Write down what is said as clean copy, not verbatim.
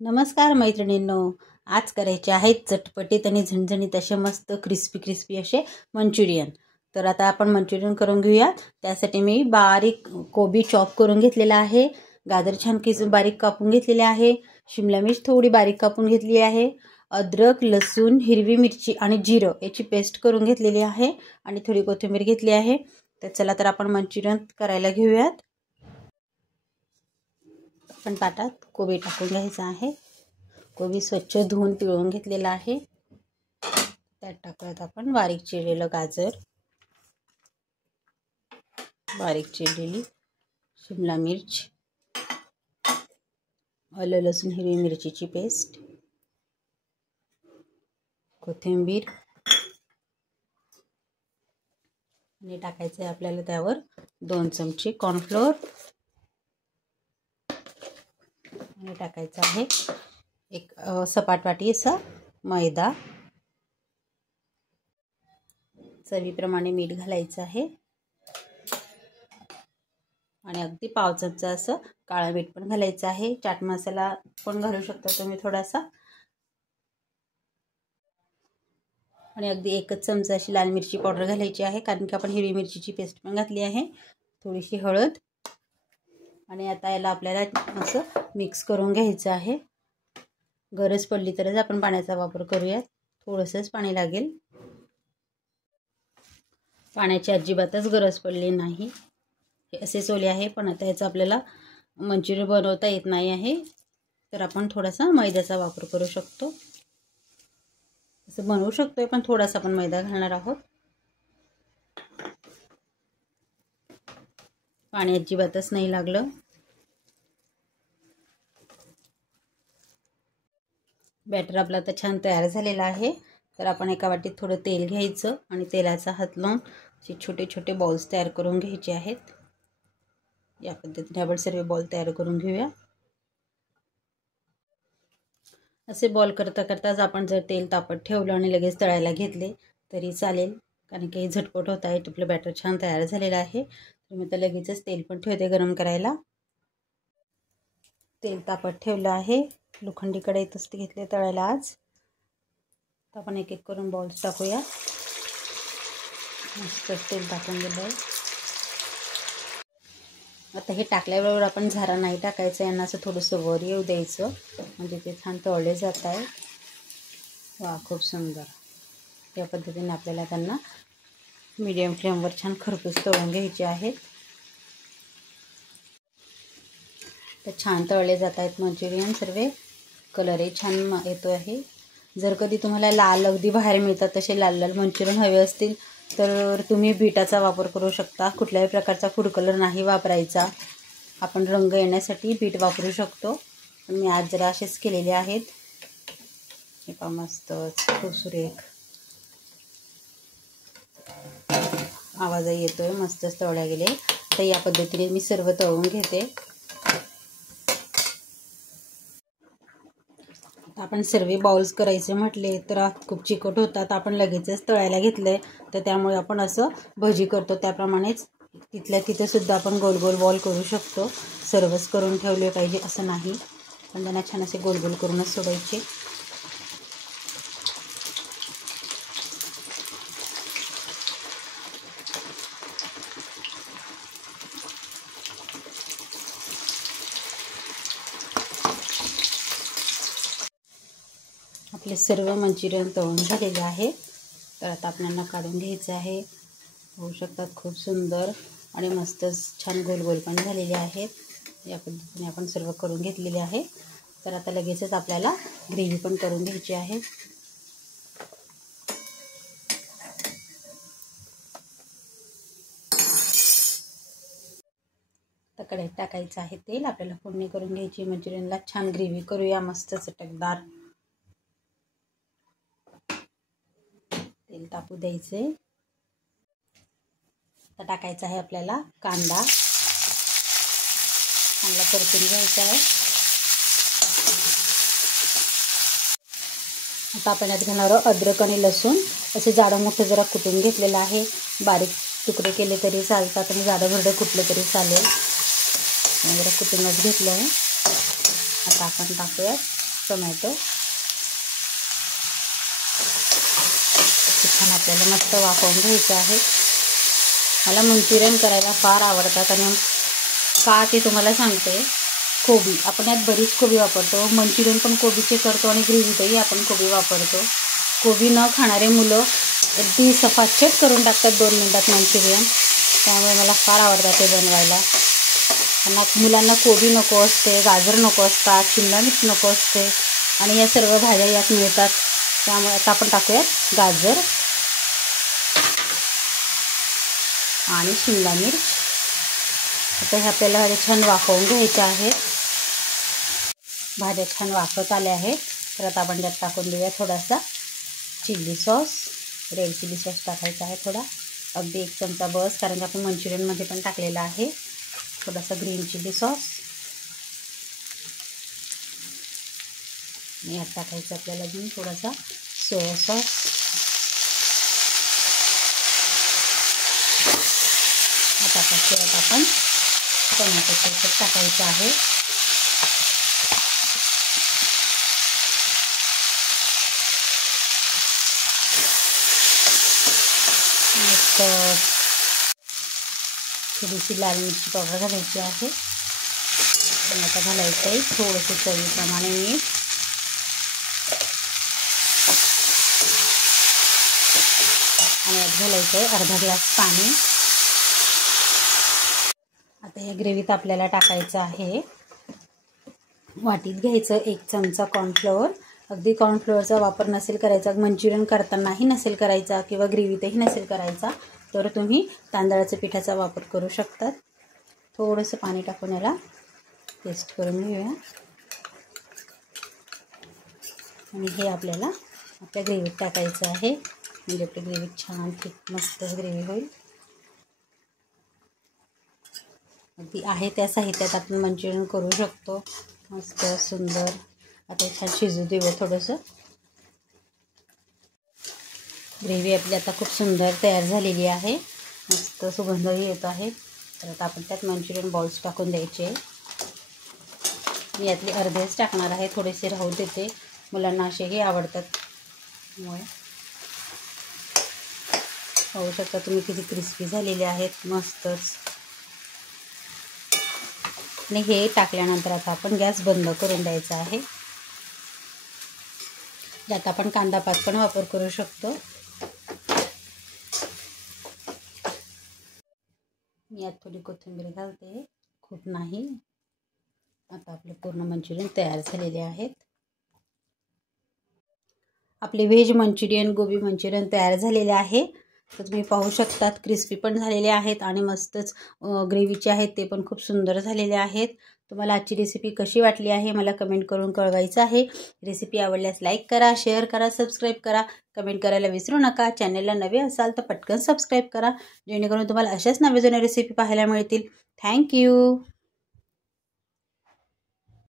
नमस्कार मैत्रिणींनो, आज करायचे आहेत चटपटीत आणि झणझणीत असे मस्त क्रिस्पी असे मंचुरियन। तर आता आपण मंचुरियन करून घेऊया। त्यासाठी मी बारीक कोबी चॉप करून घेतलेला आहे, गाजर छान बारीक कापून घेतलेले आहे, शिमला मिर्च थोडी बारीक कापून घेतली आहे, अद्रक लसूण हिरवी मिरची आणि जिरं याची पेस्ट करून घेतलेली आहे आणि थोडी कोथिंबीर घेतली आहे। तर चला तर आपण मंचुरियन करायला घेऊयात। आपण ताटात कोबी टाकून घ्यायचा आहे। कोबी स्वच्छ धुवून पिळून घेतलेला आहे। त्यात टाकूयात आपण बारीक चिरलेलं गाजर, बारीक चिरलेली शिमला मिर्च, आलं लसूण हिरवी मिरचीची पेस्ट, कोथिंबीर आणि टाकायचे आपल्याला त्यावर 2 चमचे कॉर्नफ्लोअर आणि टाकायचा आहे एक सपाट वाटी असा मैदा, चवीप्रमाणे मीठ घालायचं आहे आणि अगदी पाव चमचा असं काळं मीठ पण घालायचं आहे। चाट मसाला पण घालू शकता तुम्ही थोडासा आणि अगदी 1 चमचा अशी लाल मिरची पावडर घालायची आहे, कारण की आपण हिरवी मिरचीची पेस्ट पण घातली आहे। थोडीशी हळद आणि आता याला आपल्याला असं मिक्स करून घ्यायचं आहे। गरज पडली तरच आपण पाण्याचा वापर करूया, थोडंसंच पाणी लागेल, पाण्याची अजिबातच गरज पडली नाही। हे असेच ओले आहे, पण आता याचा आपल्याला मंचुरियन बनवता येत नाही आहे, तर आपण थोडासा मैद्याचा वापर करू शकतो। असं बनवू शकतोय, पण थोडासा आपण मैदा घालणार आहोत। पाणी अजिबातच नाही लागलं। बॅटर आपला आता छान तयार झालेला आहे। तर आपण एका वाटीत थोडं तेल घ्यायचं आणि तेलाचा हात लावून असे छोटे छोटे बॉल्स तयार करून घ्यायचे आहेत। या पद्धतीने आपण सर्व बॉल तयार करून घेऊया। असे बॉल करता करताच आपण जर तेल तापत ठेवलं आणि लगेच तळायला घेतले तरी चालेल, कारण की झटपट होत आहे। आपलं बॅटर छान तयार झालेलं आहे। तर मी तर लगेचच तेल पण ठेवते गरम करायला। तेल तापत ठेवलं आहे, लोखंडी कढईतच घेतले तळायला आज। तर आपण एक एक करून बॉल्स टाकूया। मस्त तेल टाकून दिलंय। आता हे टाकल्याबरोबर आपण झारा नाही टाकायचं, यांना असं थोडंसं वर येऊ द्यायचं, म्हणजे ते छान तळले जात आहे। वा, खूप सुंदर। या पद्धतीने आपल्याला त्यांना मीडियम फ्लेमवर छान खरपूस तळून घ्यायचे आहेत। तर छान तळले जात आहेत मंचुरियन सर्व, कलरही छान येतो आहे। जर कधी तुम्हाला लाल अगदी बाहेर मिळतात तसे लाल लाल मंचुरियन हवे असतील तर तुम्ही बीटाचा वापर करू शकता। कुठल्याही प्रकारचा फूड कलर नाही वापरायचा, आपण रंग येण्यासाठी बीट वापरू शकतो। पण मी आज जरा असेच केलेले आहेत। हे पहा, मस्त खूप सुरेख आवाजही येतोय, मस्तच तळले गेले। तर या पद्धतीने मी सर्व तळून घेते। आपण सर्व बाउल्स करायचे म्हटले तर खूप चिकट होतात, आपण लगेचच तळायला घेतले तर त्यामुळे आपण असं भजी करतो त्याप्रमाणेच तिथल्या तिथे सुद्धा आपण गोल गोल बॉल करू शकतो। सर्वच करून ठेवले पाहिजे असं नाही, पण त्यांना छान असे गोल गोल करूनच सोडायचे। आपले सर्व मंचुरियन तळून झालेले आहे। तर आता आपल्याला काढून घ्यायचं आहे। होऊ शकतात खूप सुंदर आणि मस्तच छान गोल गोल पण झालेले आहेत। या पद्धतीने आपण सर्व करून घेतलेले आहे। तर आता लगेचच आपल्याला ग्रेव्ही पण करून घ्यायची आहे। तर कढईत टाकायचं आहे तेल, आपल्याला फोडणी करून घ्यायची मंचुरियनला। छान ग्रेव्ही करूया, मस्त चटकदार। तेल तापू द्यायचे। आता टाकायचा आहे आपल्याला कांदा, चांगला परतून घ्यायचा आहे। आता आपण यात घालणार आहोत अद्रक आणि लसूण, असे जाडं मोठं जरा कुटून घेतलेलं आहे। बारीक तुकडे केले तरी चालतात आणि जाडं भरडं कुटलं तरी चालेल, जरा कुटूनच घेतलं आहे। आता आपण टाकूया टोमॅटो छान आपल्याला मस्त वाफवून घ्यायचं आहे. मला मंचुरियन करायला फार आवडतात आणि का ते तुम्हाला सांगते. कोबी आपण यात बरीच कोबी वापरतो, मंचुरियन पण कोबीचे करतो आणि ग्रेव्हीतही आपण कोबी वापरतो. कोबी न खाणारे मुलं अगदी सफाचट करून टाकतात 2 मिनटात मंचुरियन. त्यामुळे मला फार आवडतं ते बनवायला. त्यांना मुलांना कोबी नको असते, गाजर नको असतात, शिमला मिर्च नको असते आणि या सर्व भाज्या यात मिळतात. त्यामुळे आता आपण टाकूयात गाजर आणि शिमला मिर्च. आता हे आपल्याला भाज्या छान वाफवून घ्यायच्या आहेत. भाज्या छान वाफत आल्या आहेत तर आता आपण त्यात टाकून देऊया थोडासा chilli sauce. Red chilli sauce टाकायचा आहे थोडा, अगदी 1 चमचा बस, कारण की आपण मंचुरियनमध्ये पण टाकलेला आहे. थोडासा ग्रीन चिली सॉस आणि यात टाकायचं आपल्याला अजून थोडासा सोया सॉस. आता आपण टोमॅटो केचप टाकायचं आहे. थोडीशी लाल मिरची पावडर घालायची आहे. आणि आता घालायचं आहे थोडंसं चवीप्रमाणे मीठ. आणि यात घालायचं आहे अर्धा ग्लास पाणी. आता या ग्रेव्हीत आपल्याला टाकायचं आहे, वाटीत घ्यायचं 1 चमचा कॉर्नफ्लोअर. अगदी कॉर्नफ्लोअरचा वापर नसेल करायचा, मंचुरियन करतानाही नसेल करायचा किंवा ग्रेव्हीतही नसेल करायचा, तर तुम्ही तांदळाच्या पिठाचा वापर करू शकतात. थोडंसं पाणी टाकून याला पेस्ट करून घेऊया आणि हे आपल्याला आपल्या ग्रेव्हीत टाकायचं आहे. म्हणजे आपली ग्रेव्ही छान थिक मस्त ग्रेव्ही होईल. अगदी आहे त्या साहित्यात आपण मंचुरियन करू शकतो. मस्त सुंदर. आता छान शिजू देऊया थोडंसं. ग्रेव्ही आपली आता खूप सुंदर तयार झालेली आहे, मस्त सुगंधही येत आहे. तर आता आपण त्यात मंचुरियन बॉल्स टाकून द्यायचे. मी यातले अर्धेच टाकणार आहे, थोडेसे राहू देते, मुलांना असेही आवडतात. त्यामुळे पाहू शकता तुम्ही किती क्रिस्पी झालेले आहेत, मस्तच. आणि हे टाकल्यानंतर आता आपण गॅस बंद करून द्यायचा आहे. यात आपण कांदा पात पण वापर करू शकतो. मी यात थोडी कोथिंबीर घालते, खूप नाही. आता आपले पूर्ण मंचुरियन तयार झालेले आहेत. आपले व्हेज मंचुरियन, गोबी मंचुरियन तयार झालेले आहे. तर तुम्ही पाहू शकतात क्रिस्पी पण झालेले आहेत आणि मस्तच ग्रेव्हीचे आहेत ते पण खूप सुंदर झालेले आहेत. तुम्हाला आजची रेसिपी कशी वाटली आहे मला कमेंट करून कळवायचं आहे. रेसिपी आवडल्यास लाईक करा, शेअर करा, सबस्क्राईब करा, कमेंट करायला विसरू नका. चॅनलला नवे असाल तर पटकन सबस्क्राईब करा, जेणेकरून तुम्हाला अशाच नव्या जुन्या रेसिपी पाहायला मिळतील. थँक्यू.